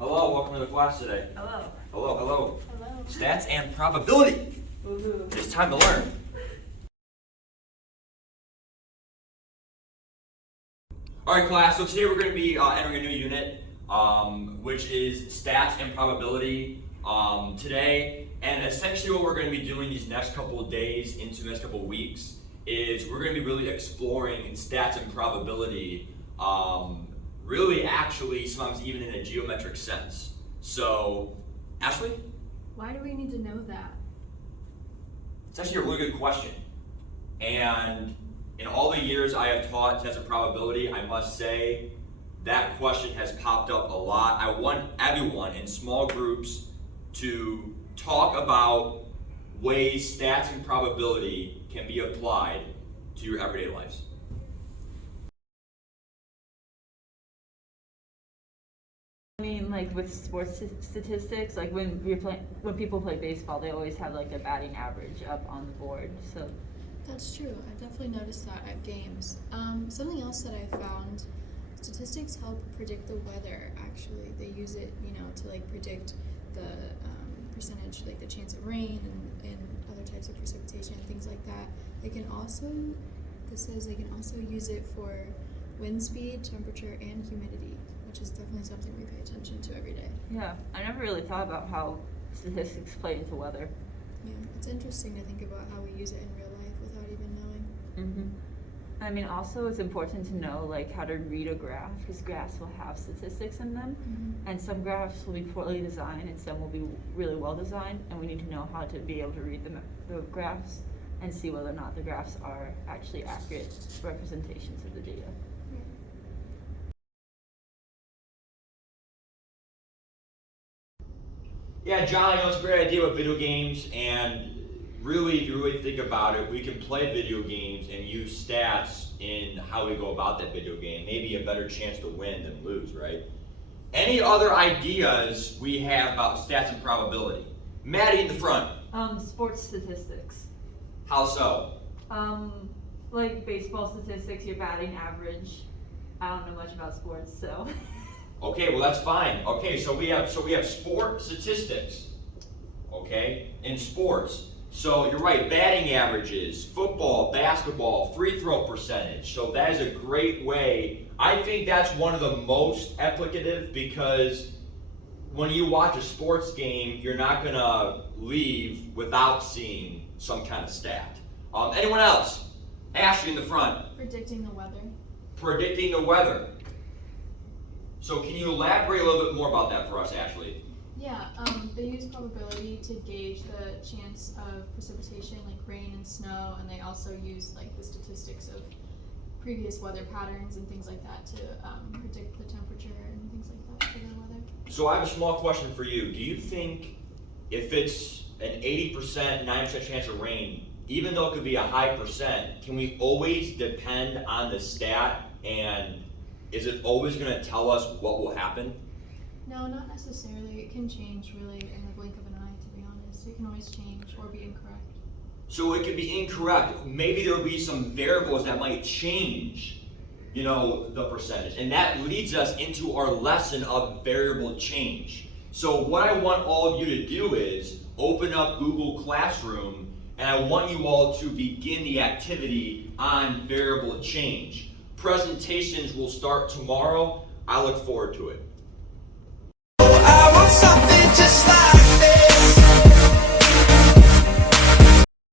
Hello, welcome to the class today. Hello. Hello, hello. Hello. Stats and probability. Woohoo. It's time to learn. All right, class, so today we're going to be entering a new unit, which is stats and probability today. And essentially what we're going to be doing these next couple of days into the next couple of weeks is we're going to be really exploring stats and probability, really actually sometimes even in a geometric sense. So, Ashley? Why do we need to know that? It's actually a really good question. And in all the years I have taught stats and probability, I must say that question has popped up a lot. I want everyone in small groups to talk about ways stats and probability can be applied to your everyday lives. I mean, like with sports statistics, like when people play baseball, they always have like a batting average up on the board. So That's true. I've definitely noticed that at games. Something else that I found, statistics help predict the weather. Actually, they use it, to like predict the percentage, like the chance of rain and other types of precipitation and things like that. They can also, they can also use it for wind speed, temperature, and humidity, which is definitely something we pay attention to every day. yeah, I never really thought about how statistics play into weather. Yeah, it's interesting to think about how we use it in real life without even knowing. I mean, also it's important to know like how to read a graph, because graphs will have statistics in them, and some graphs will be poorly designed and some will be really well designed, and we need to know how to be able to read the graphs and see whether or not the graphs are actually accurate representations of the data. Yeah, John, it's a great idea with video games, and really, if you really think about it, we can play video games and use stats in how we go about that video game. Maybe a better chance to win than lose, right? Any other ideas we have about stats and probability? Maddie in the front. Sports statistics. How so? Like baseball statistics, your batting average. I don't know much about sports, so. Okay, well that's fine. Okay, so we have sport statistics. Okay, in sports. So you're right, batting averages, football, basketball, free throw percentage. So that is a great way. I think that's one of the most applicative, because when you watch a sports game, you're not gonna leave without seeing some kind of stat. Anyone else? Ashley in the front. Predicting the weather. Predicting the weather. So can you elaborate a little bit more about that for us, Ashley? Yeah, they use probability to gauge the chance of precipitation, like rain and snow, and they also use like the statistics of previous weather patterns and things like that to predict the temperature and things like that for the weather. So I have a small question for you. Do you think if it's an 80%, 90% chance of rain, even though it could be a high percent, can we always depend on the stat, and is it always going to tell us what will happen? No, not necessarily. It can change really in the blink of an eye, to be honest. It can always change or be incorrect. So it could be incorrect. Maybe there will be some variables that might change, the percentage. And that leads us into our lesson of variable change. So what I want all of you to do is open up Google Classroom, and I want you all to begin the activity on variable change. Presentations will start tomorrow. I look forward to it. I want something just like